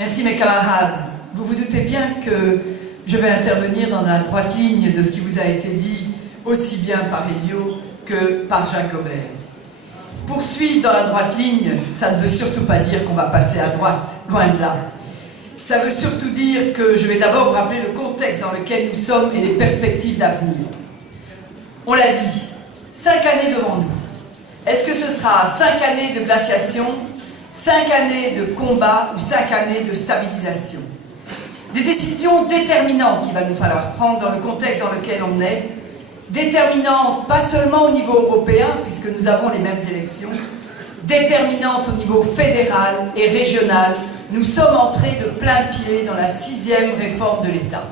Merci mes camarades. Vous vous doutez bien que je vais intervenir dans la droite ligne de ce qui vous a été dit aussi bien par Elio que par Jacques Aubert. Poursuivre dans la droite ligne, ça ne veut surtout pas dire qu'on va passer à droite, loin de là. Ça veut surtout dire que je vais d'abord vous rappeler le contexte dans lequel nous sommes et les perspectives d'avenir. On l'a dit, 5 années devant nous. Est-ce que ce sera 5 années de glaciation, 5 années de combat ou 5 années de stabilisation? Des décisions déterminantes qu'il va nous falloir prendre dans le contexte dans lequel on est, déterminantes pas seulement au niveau européen, puisque nous avons les mêmes élections, déterminantes au niveau fédéral et régional. Nous sommes entrés de plein pied dans la 6e réforme de l'État.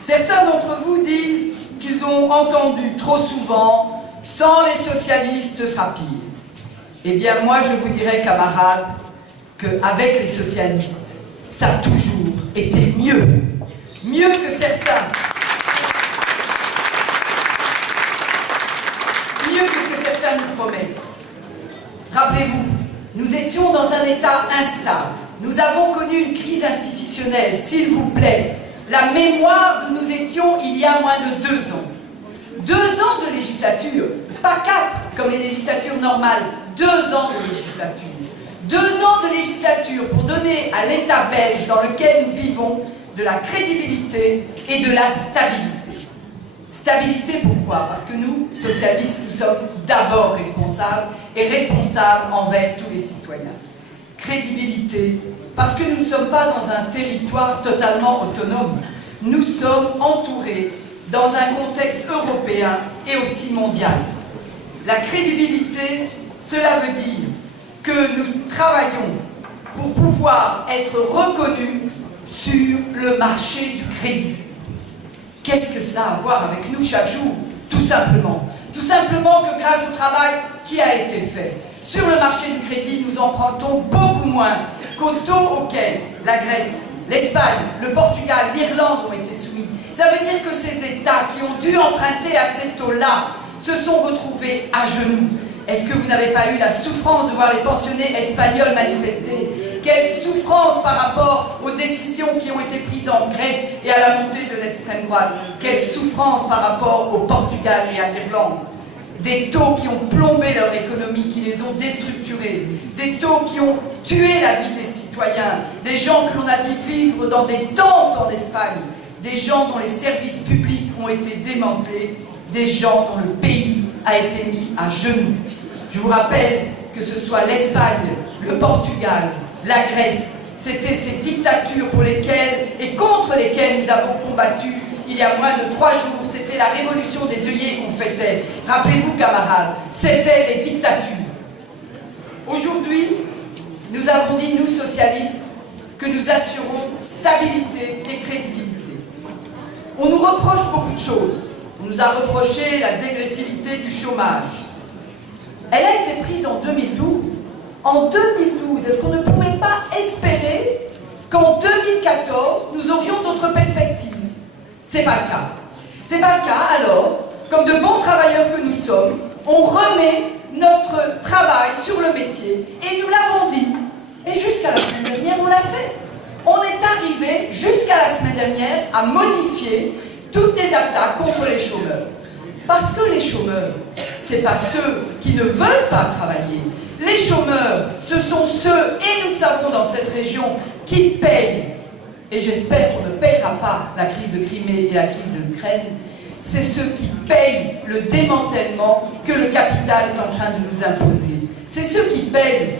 Certains d'entre vous disent qu'ils ont entendu trop souvent « sans les socialistes, ce sera pire ». Eh bien, moi, je vous dirais, camarades, qu'avec les socialistes, ça a toujours été mieux. Mieux que certains. Mieux que ce que certains nous promettent. Rappelez-vous, nous étions dans un état instable. Nous avons connu une crise institutionnelle. S'il vous plaît, la mémoire d'où nous étions il y a moins de 2 ans. 2 ans de législature, pas 4 comme les législatures normales, 2 ans de législature. 2 ans de législature pour donner à l'État belge dans lequel nous vivons de la crédibilité et de la stabilité. Stabilité pourquoi? Parce que nous, socialistes, nous sommes d'abord responsables et responsables envers tous les citoyens. Crédibilité parce que nous ne sommes pas dans un territoire totalement autonome. Nous sommes entourés dans un contexte européen et aussi mondial. La crédibilité, cela veut dire que nous travaillons pour pouvoir être reconnus sur le marché du crédit. Qu'est-ce que cela a à voir avec nous chaque jour? Tout simplement. Tout simplement que grâce au travail qui a été fait sur le marché du crédit, nous empruntons beaucoup moins qu'au taux auquel la Grèce, l'Espagne, le Portugal, l'Irlande ont été soumis. Ça veut dire que ces États qui ont dû emprunter à ces taux-là se sont retrouvés à genoux. Est-ce que vous n'avez pas eu la souffrance de voir les pensionnés espagnols manifester? Quelle souffrance par rapport aux décisions qui ont été prises en Grèce et à la montée de l'extrême droite? Quelle souffrance par rapport au Portugal et à l'Irlande? Des taux qui ont plombé leur économie, qui les ont déstructurés, des taux qui ont tué la vie des citoyens, des gens que l'on a vu vivre dans des tentes en Espagne, des gens dont les services publics ont été démantelés, des gens dont le pays a été mis à genoux. Je vous rappelle que ce soit l'Espagne, le Portugal, la Grèce, c'était ces dictatures pour lesquelles et contre lesquelles nous avons combattu il y a moins de 3 jours. C'était la révolution des œillets qu'on fêtait. Rappelez-vous, camarades, c'était des dictatures. Aujourd'hui, nous avons dit, nous socialistes, que nous assurons stabilité et crédibilité. On nous reproche beaucoup de choses. On nous a reproché la dégressivité du chômage. Elle a été prise en 2012. En 2012, est-ce qu'on ne pouvait pas espérer qu'en 2014, nous aurions d'autres perspectives? C'est pas le cas. C'est pas le cas, alors, comme de bons travailleurs que nous sommes, on remet notre travail sur le métier, et nous l'avons dit. Et jusqu'à la semaine dernière, on l'a fait. On est arrivé, jusqu'à la semaine dernière, à modifier toutes les attaques contre les chômeurs. Parce que les chômeurs, c'est pas ceux qui ne veulent pas travailler. Les chômeurs, ce sont ceux, et nous le savons dans cette région, qui payent. Et j'espère qu'on ne payera pas la crise de Crimée et la crise de l'Ukraine. C'est ceux qui payent le démantèlement que le capital est en train de nous imposer. C'est ceux qui payent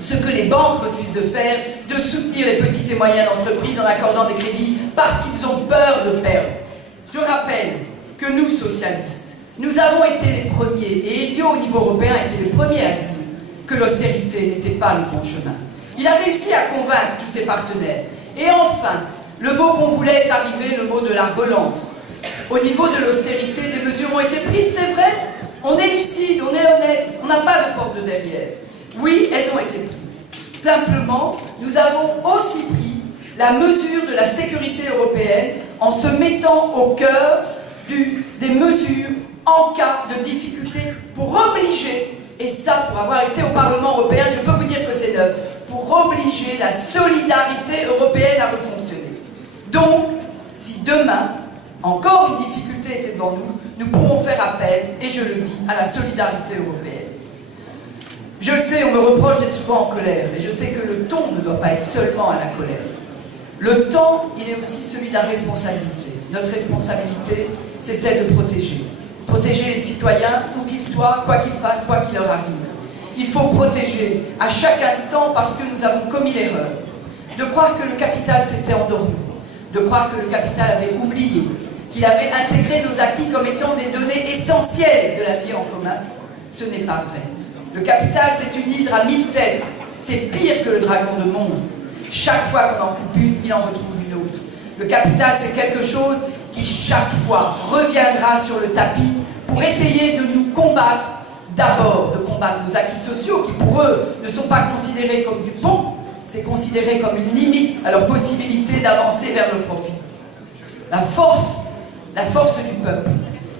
ce que les banques refusent de faire, de soutenir les petites et moyennes entreprises en accordant des crédits parce qu'ils ont peur de perdre. Je rappelle que nous, socialistes, nous avons été les premiers, et Elio au niveau européen a été le premier à dire que l'austérité n'était pas le bon chemin. Il a réussi à convaincre tous ses partenaires. Et enfin, le mot qu'on voulait est arrivé, le mot de la relance. Au niveau de l'austérité, des mesures ont été prises, c'est vrai. On est lucide, on est honnête, on n'a pas de porte de derrière. Oui, elles ont été prises. Simplement, nous avons aussi pris la mesure de la sécurité européenne en se mettant au cœur des mesures en cas de difficulté pour obliger, et ça pour avoir été au Parlement européen, je peux vous dire que c'est neuf, pour obliger la solidarité européenne à refonctionner. Donc, si demain, encore une difficulté était devant nous, nous pourrons faire appel, et je le dis, à la solidarité européenne. Je le sais, on me reproche d'être souvent en colère, et je sais que le ton ne doit pas être seulement à la colère. Le temps, il est aussi celui de la responsabilité. Notre responsabilité, c'est celle de protéger. Protéger les citoyens, où qu'ils soient, quoi qu'ils fassent, quoi qu'il leur arrive. Il faut protéger à chaque instant parce que nous avons commis l'erreur de croire que le capital s'était endormi, de croire que le capital avait oublié, qu'il avait intégré nos acquis comme étant des données essentielles de la vie en commun. Ce n'est pas vrai. Le capital, c'est une hydre à 1000 têtes. C'est pire que le dragon de Mons. Chaque fois qu'on en coupe une, il en retrouve une autre. Le capital, c'est quelque chose qui, chaque fois, reviendra sur le tapis pour essayer de nous combattre. D'abord, de combattre nos acquis sociaux, qui pour eux ne sont pas considérés comme du bon, c'est considéré comme une limite à leur possibilité d'avancer vers le profit. La force du peuple,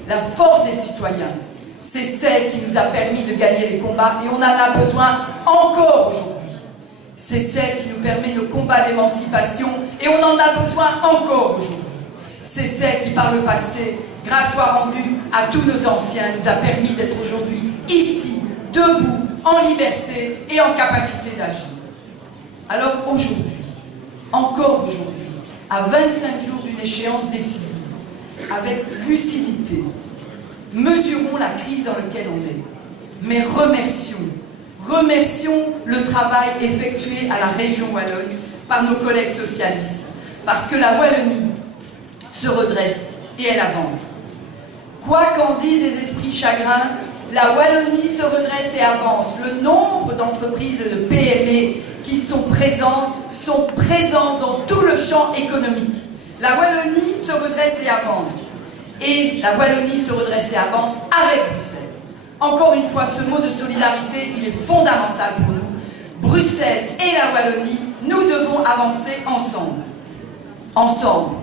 la force des citoyens, c'est celle qui nous a permis de gagner les combats, et on en a besoin encore aujourd'hui. C'est celle qui nous permet le combat d'émancipation, et on en a besoin encore aujourd'hui. C'est celle qui, par le passé, grâce soit rendue à tous nos anciens, nous a permis d'être aujourd'hui ici, debout, en liberté et en capacité d'agir. Alors aujourd'hui, encore aujourd'hui, à 25 jours d'une échéance décisive, avec lucidité, mesurons la crise dans laquelle on est, mais remercions le travail effectué à la région Wallonne par nos collègues socialistes, parce que la Wallonie se redresse et elle avance. Quoi qu'en disent les esprits chagrins, la Wallonie se redresse et avance. Le nombre d'entreprises de PME qui sont présentes dans tout le champ économique. La Wallonie se redresse et avance. Et la Wallonie se redresse et avance avec Bruxelles. Encore une fois, ce mot de solidarité, il est fondamental pour nous. Bruxelles et la Wallonie, nous devons avancer ensemble. Ensemble.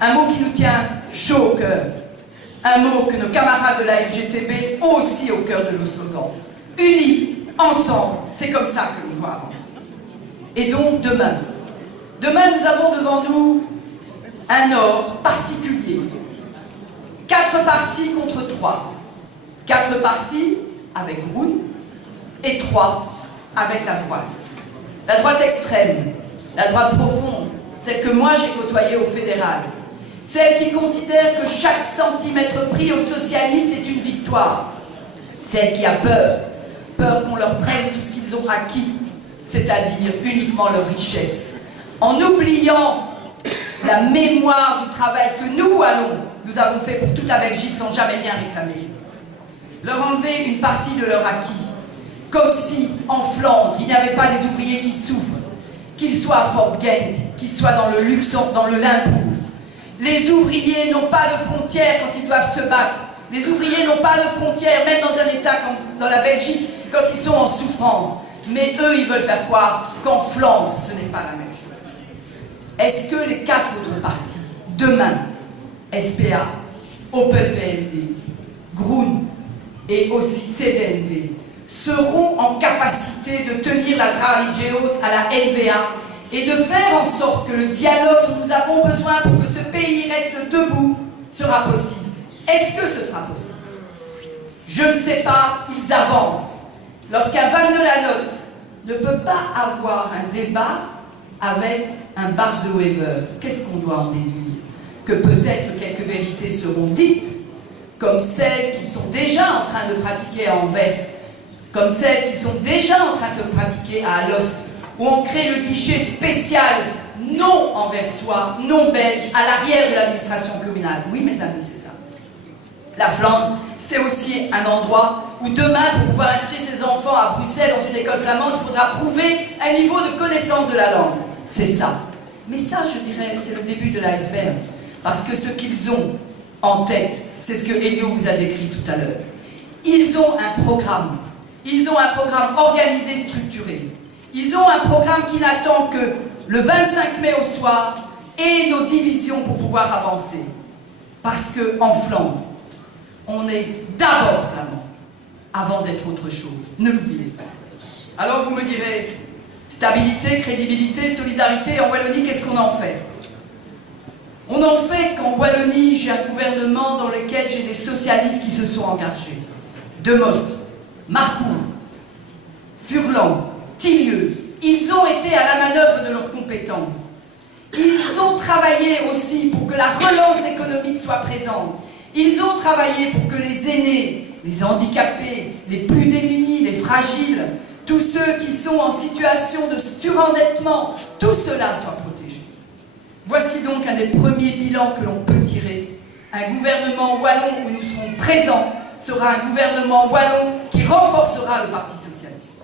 Un mot qui nous tient chaud au cœur. Un mot que nos camarades de la FGTB ont aussi au cœur de nos slogans. Unis, ensemble, c'est comme ça que l'on doit avancer. Et donc demain, nous avons devant nous un or particulier. 4 partis contre 3. 4 partis avec Groen et 3 avec la droite. La droite extrême, la droite profonde, celle que moi j'ai côtoyée au fédéral. Celle qui considère que chaque centimètre pris aux socialistes est une victoire. Celle qui a peur qu'on leur prenne tout ce qu'ils ont acquis, c'est-à-dire uniquement leur richesse, en oubliant la mémoire du travail que nous, Wallons, nous avons fait pour toute la Belgique sans jamais rien réclamer. Leur enlever une partie de leur acquis, comme si, en Flandre, il n'y avait pas des ouvriers qui souffrent, qu'ils soient à Fort Genk, qu'ils soient dans le Luxembourg, dans le Limbourg. Les ouvriers n'ont pas de frontières quand ils doivent se battre. Les ouvriers n'ont pas de frontières, même dans un État comme dans la Belgique, quand ils sont en souffrance. Mais eux, ils veulent faire croire qu'en Flandre, ce n'est pas la même chose. Est-ce que les 4 autres partis, demain, SPA, Open VLD, Groen et aussi CDNV, seront en capacité de tenir la dragée haute à la LVA et de faire en sorte que le dialogue dont nous avons besoin pour que ce pays reste debout sera possible? Est-ce que ce sera possible? Je ne sais pas, ils avancent. Lorsqu'un Van de la Notte ne peut pas avoir un débat avec un Bart de Wever, qu'est-ce qu'on doit en déduire? Que peut-être quelques vérités seront dites, comme celles qui sont déjà en train de pratiquer à Anvers, comme celles qui sont déjà en train de pratiquer à Alost, où on crée le guichet spécial non anversois, non belge, à l'arrière de l'administration communale. Oui, mes amis, c'est ça. La Flandre, c'est aussi un endroit où demain, pour pouvoir inscrire ses enfants à Bruxelles dans une école flamande, il faudra prouver un niveau de connaissance de la langue. C'est ça. Mais ça, je dirais, c'est le début de l'iceberg. Parce que ce qu'ils ont en tête, c'est ce que Elio vous a décrit tout à l'heure. Ils ont un programme. Ils ont un programme organisé, structuré. Ils ont un programme qui n'attend que le 25 mai au soir et nos divisions pour pouvoir avancer. Parce qu'en Flandre, on est d'abord flamand, avant d'être autre chose. Ne l'oubliez pas. Alors vous me direz, Stabilité, crédibilité, solidarité. En Wallonie, qu'est-ce qu'on en fait? On en fait qu'en Wallonie, j'ai un gouvernement dans lequel j'ai des socialistes qui se sont engagés. Demotte, Marcourt, Furlan, Tillieux. Ils ont été à la manœuvre de leurs compétences. Ils ont travaillé aussi pour que la relance économique soit présente. Ils ont travaillé pour que les aînés, les handicapés, les plus démunis, les fragiles, tous ceux qui sont en situation de surendettement, tout cela soit protégé. Voici donc un des premiers bilans que l'on peut tirer. Un gouvernement wallon où nous serons présents sera un gouvernement wallon qui renforcera le Parti socialiste.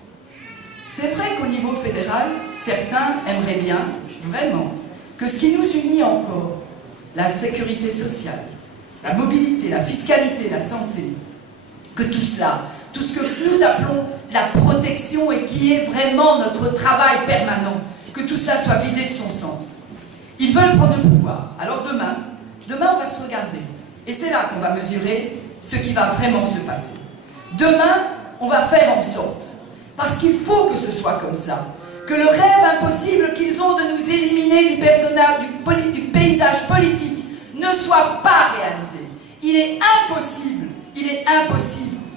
C'est vrai qu'au niveau fédéral, certains aimeraient bien, vraiment, que ce qui nous unit encore, la sécurité sociale, la mobilité, la fiscalité, la santé, que tout cela, tout ce que nous appelons la protection et qui est vraiment notre travail permanent, que tout cela soit vidé de son sens. Ils veulent prendre le pouvoir. Alors demain, on va se regarder. Et c'est là qu'on va mesurer ce qui va vraiment se passer. Demain, on va faire en sorte, parce qu'il faut que ce soit comme ça, que le rêve impossible qu'ils ont de nous éliminer du paysage politique ne soit pas réalisé. Il est impossible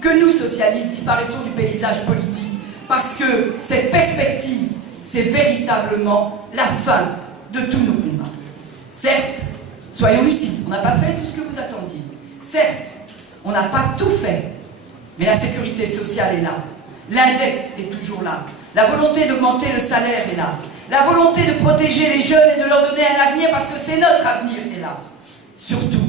que nous, socialistes, disparaissions du paysage politique, parce que cette perspective, c'est véritablement la fin de tous nos combats. Certes, soyons lucides, on n'a pas fait tout ce que vous attendiez. Certes, on n'a pas tout fait, mais la sécurité sociale est là. L'index est toujours là. La volonté d'augmenter le salaire est là. La volonté de protéger les jeunes et de leur donner un avenir parce que c'est notre avenir est là. Surtout,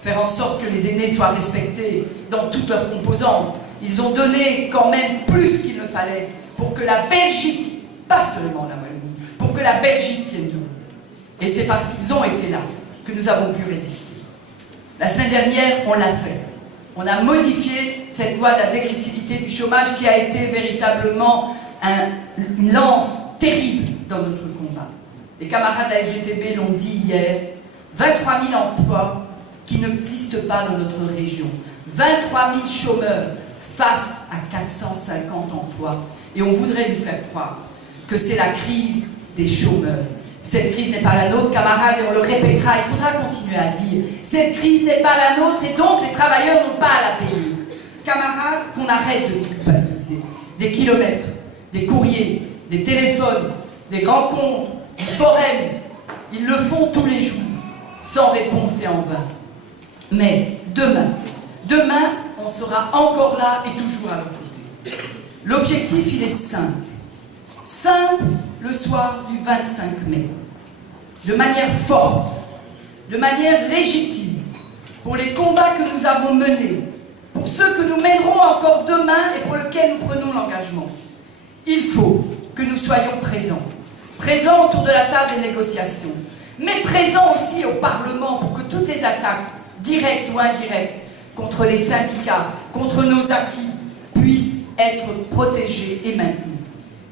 faire en sorte que les aînés soient respectés dans toutes leurs composantes. Ils ont donné quand même plus qu'il ne fallait pour que la Belgique, pas seulement la Wallonie, pour que la Belgique tienne debout. Et c'est parce qu'ils ont été là que nous avons pu résister. La semaine dernière, on l'a fait. On a modifié cette loi de la dégressivité du chômage qui a été véritablement une lance terrible dans notre combat. Les camarades de la FGTB l'ont dit hier, 23 000 emplois qui n'existent pas dans notre région. 23 000 chômeurs face à 450 emplois. Et on voudrait nous faire croire que c'est la crise des chômeurs. Cette crise n'est pas la nôtre, camarades, et on le répétera, il faudra continuer à dire. Cette crise n'est pas la nôtre et donc les travailleurs n'ont pas à la payer. Camarades, qu'on arrête de nous culpabiliser. Des kilomètres, des courriers, des téléphones, des grands comptes, des forums, ils le font tous les jours, sans réponse et en vain. Mais demain, on sera encore là et toujours à leur côté. L'objectif, il est simple. Simple le soir du 25 mai. De manière forte, de manière légitime, pour les combats que nous avons menés, pour ceux que nous mènerons encore demain et pour lesquels nous prenons l'engagement. Il faut que nous soyons présents. Présents autour de la table des négociations, mais présents aussi au Parlement pour que toutes les attaques, directes ou indirectes, contre les syndicats, contre nos acquis, puissent être protégées et maintenues.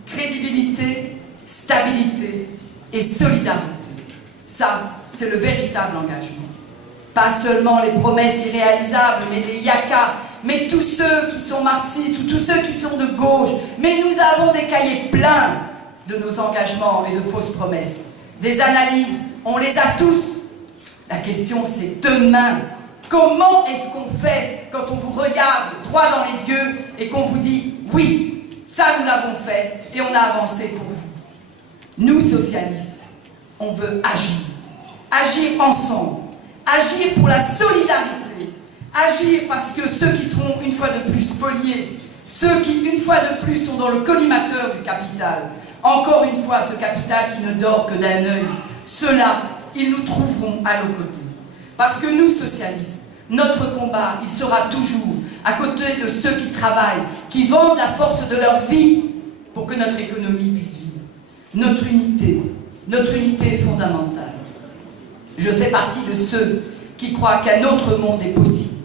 Crédibilité, stabilité et solidarité. Ça, c'est le véritable engagement. Pas seulement les promesses irréalisables, mais les yakas, mais tous ceux qui sont marxistes ou tous ceux qui sont de gauche. Mais nous avons des cahiers pleins de nos engagements et de fausses promesses. Des analyses, on les a tous. La question, c'est demain. Comment est-ce qu'on fait quand on vous regarde droit dans les yeux et qu'on vous dit « Oui, ça nous l'avons fait et on a avancé pour vous ». Nous, socialistes, on veut agir. Agir ensemble. Agir pour la solidarité. Agir parce que ceux qui seront une fois de plus spoliés, ceux qui une fois de plus sont dans le collimateur du capital, encore une fois ce capital qui ne dort que d'un œil, ceux-là, ils nous trouveront à nos côtés. Parce que nous, socialistes, notre combat, il sera toujours à côté de ceux qui travaillent, qui vendent la force de leur vie pour que notre économie puisse vivre. Notre unité est fondamentale. Je fais partie de ceux qui croient qu'un autre monde est possible.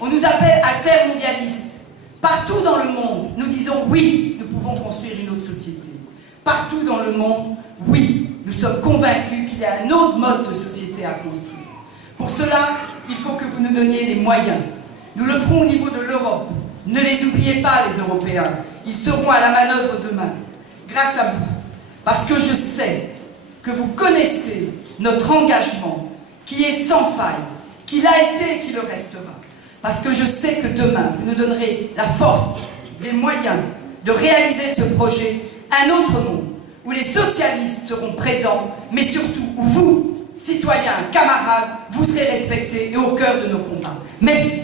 On nous appelle altermondialistes. Partout dans le monde, nous disons oui, nous pouvons construire une autre société. Partout dans le monde, oui, nous sommes convaincus qu'il y a un autre mode de société à construire. Pour cela, il faut que vous nous donniez les moyens. Nous le ferons au niveau de l'Europe. Ne les oubliez pas, les Européens. Ils seront à la manœuvre demain. Grâce à vous, parce que je sais que vous connaissez notre engagement qui est sans faille, qui l'a été et qui le restera. Parce que je sais que demain, vous nous donnerez la force, les moyens de réaliser ce projet, un autre monde, où les socialistes seront présents, mais surtout où vous, citoyens, camarades, vous serez respectés et au cœur de nos combats. Merci.